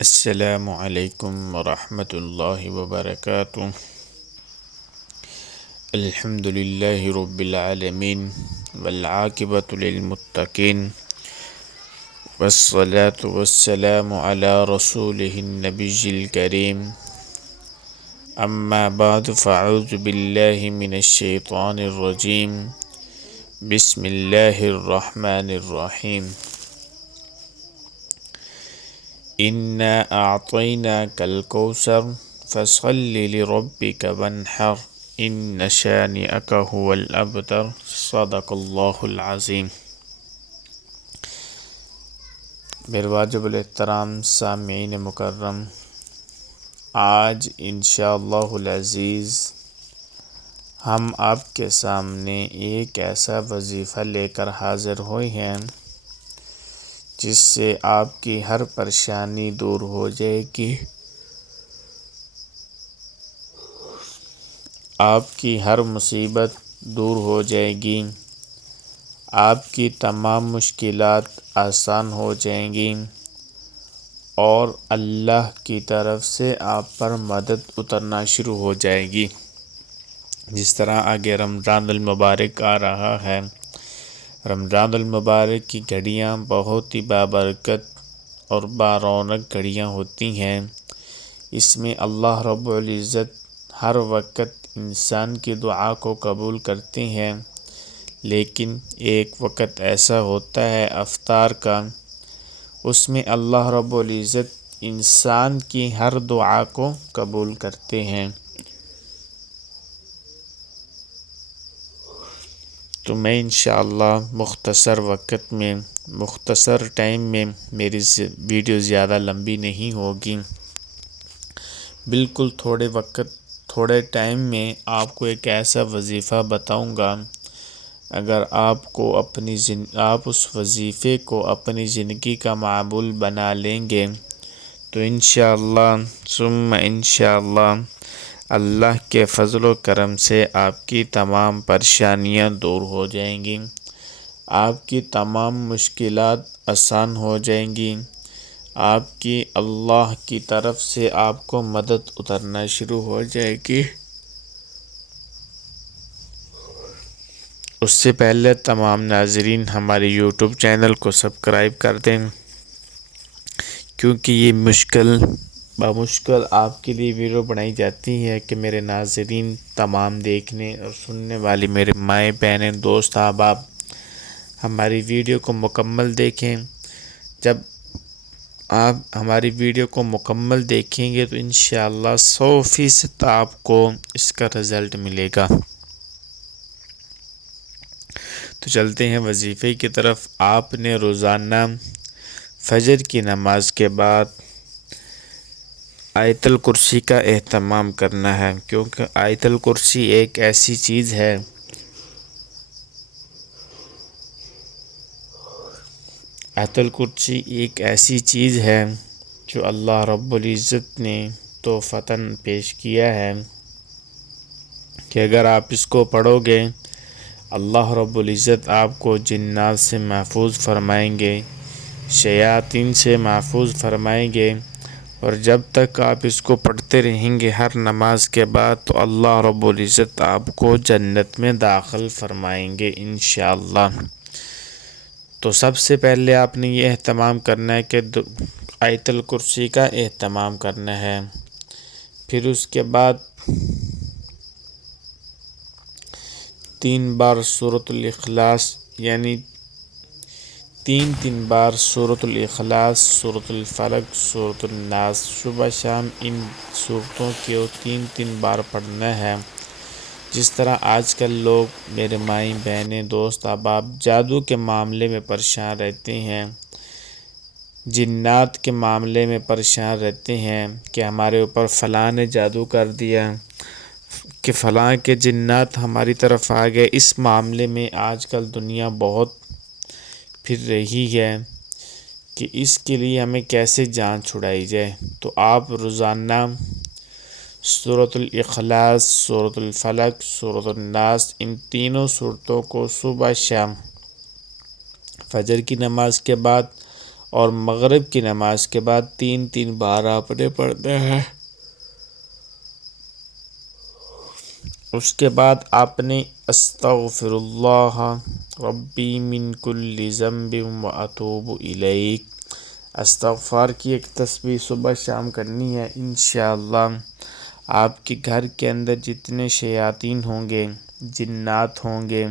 السلام علیکم ورحمۃ اللہ وبرکاتہ۔ الحمد للہ رب العالمین والعاقبۃ للمتقین والصلاة والسلام علی رسولہ النبی الکریم، اما بعد فاعوذ باللہ من الشیطان الرجیم، بسم اللہ الرحمن الرحیم۔ انا اعطیناک الکوثر فصل لربک وانحر ان شانئک هو الابتر، صدق اللہ العظیم۔ میرے واجب الاحترام سامعین مکرم، آج انشاءاللہ العزیز ہم آپ کے سامنے ایک ایسا وظیفہ لے کر حاضر ہوئے ہیں جس سے آپ کی ہر پریشانی دور ہو جائے گی، آپ کی ہر مصیبت دور ہو جائے گی، آپ کی تمام مشکلات آسان ہو جائیں گی اور اللہ کی طرف سے آپ پر مدد اترنا شروع ہو جائے گی۔ جس طرح آگے رمضان المبارک آ رہا ہے، رمضان المبارک کی گھڑیاں بہت ہی بابرکت اور بارونق گھڑیاں ہوتی ہیں۔ اس میں اللہ رب العزت ہر وقت انسان کی دعا کو قبول کرتے ہیں، لیکن ایک وقت ایسا ہوتا ہے افطار کا، اس میں اللہ رب العزت انسان کی ہر دعا کو قبول کرتے ہیں۔ تو میں انشاءاللہ مختصر وقت میں، مختصر ٹائم میں، میری ویڈیو زیادہ لمبی نہیں ہوگی، بالکل تھوڑے ٹائم میں آپ کو ایک ایسا وظیفہ بتاؤں گا، اگر آپ اس وظیفے کو اپنی زندگی کا معمول بنا لیں گے تو انشاءاللہ ثم انشاءاللہ اللہ کے فضل و کرم سے آپ کی تمام پریشانیاں دور ہو جائیں گی، آپ کی تمام مشکلات آسان ہو جائیں گی، آپ کی اللہ کی طرف سے آپ کو مدد اترنا شروع ہو جائے گی۔ اس سے پہلے تمام ناظرین ہمارے یوٹیوب چینل کو سبسکرائب کر دیں، کیونکہ یہ بمشکل آپ کے لیے ویڈیو بنائی جاتی ہے کہ میرے ناظرین تمام دیکھنے اور سننے والی میرے مائیں بہنیں دوست احباب ہماری ویڈیو کو مکمل دیکھیں۔ جب آپ ہماری ویڈیو کو مکمل دیکھیں گے تو انشاءاللہ 100% آپ کو اس کا رزلٹ ملے گا۔ تو چلتے ہیں وظیفے کی طرف۔ آپ نے روزانہ فجر کی نماز کے بعد آیت الکرسی کا اہتمام کرنا ہے، کیونکہ آیت الکرسی ایک ایسی چیز ہے جو اللہ رب العزت نے تحفتاً پیش کیا ہے کہ اگر آپ اس کو پڑھو گے اللہ رب العزت آپ کو جنات سے محفوظ فرمائیں گے، شیاطین سے محفوظ فرمائیں گے، اور جب تک آپ اس کو پڑھتے رہیں گے ہر نماز کے بعد تو اللہ رب العزت آپ کو جنت میں داخل فرمائیں گے انشاءاللہ۔ تو سب سے پہلے آپ نے یہ اہتمام کرنا ہے کہ آیت الکرسی کا اہتمام کرنا ہے، پھر اس کے بعد 3 بار سورۃ الاخلاص، یعنی تین بار سورۃ الاخلاص، سورۃ الفلق، سورۃ الناس، صبح شام ان سورتوں کو 3 بار پڑھنا ہے۔ جس طرح آج کل لوگ میرے مائیں بہنیں دوست احباب جادو کے معاملے میں پریشان رہتے ہیں، جنات کے معاملے میں پریشان رہتے ہیں کہ ہمارے اوپر فلاں نے جادو کر دیا، کہ فلاں کے جنات ہماری طرف آ گئے، اس معاملے میں آج کل دنیا بہت پھر رہی ہے کہ اس کے لیے ہمیں کیسے جان چھڑائی جائے۔ تو آپ روزانہ سورۃ الاخلاص، سورۃ الفلق، سورۃ الناس ان تینوں سورتوں کو صبح شام فجر کی نماز کے بعد اور مغرب کی نماز کے بعد 3 بار آپ نے پڑھنا ہے۔ اس کے بعد آپ نے استغفر اللہ ربی من کل ذنب واتوب الیہ، استغفار کی ایک تسبیح صبح شام کرنی ہے۔ انشاءاللہ آپ کے گھر کے اندر جتنے شیاطین ہوں گے، جنات ہوں گے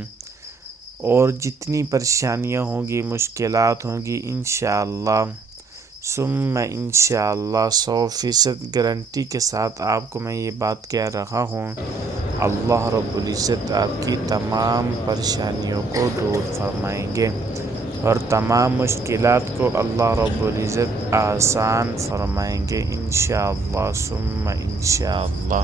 اور جتنی پریشانیاں ہوں گی، مشکلات ہوں گی، انشاءاللہ ثم انشاءاللہ 100% گارنٹی کے ساتھ آپ کو میں یہ بات کہہ رہا ہوں، اللہ رب العزت آپ کی تمام پریشانیوں کو دور فرمائیں گے اور تمام مشکلات کو اللہ رب العزت آسان فرمائیں گے انشاءاللہ ثم انشاءاللہ۔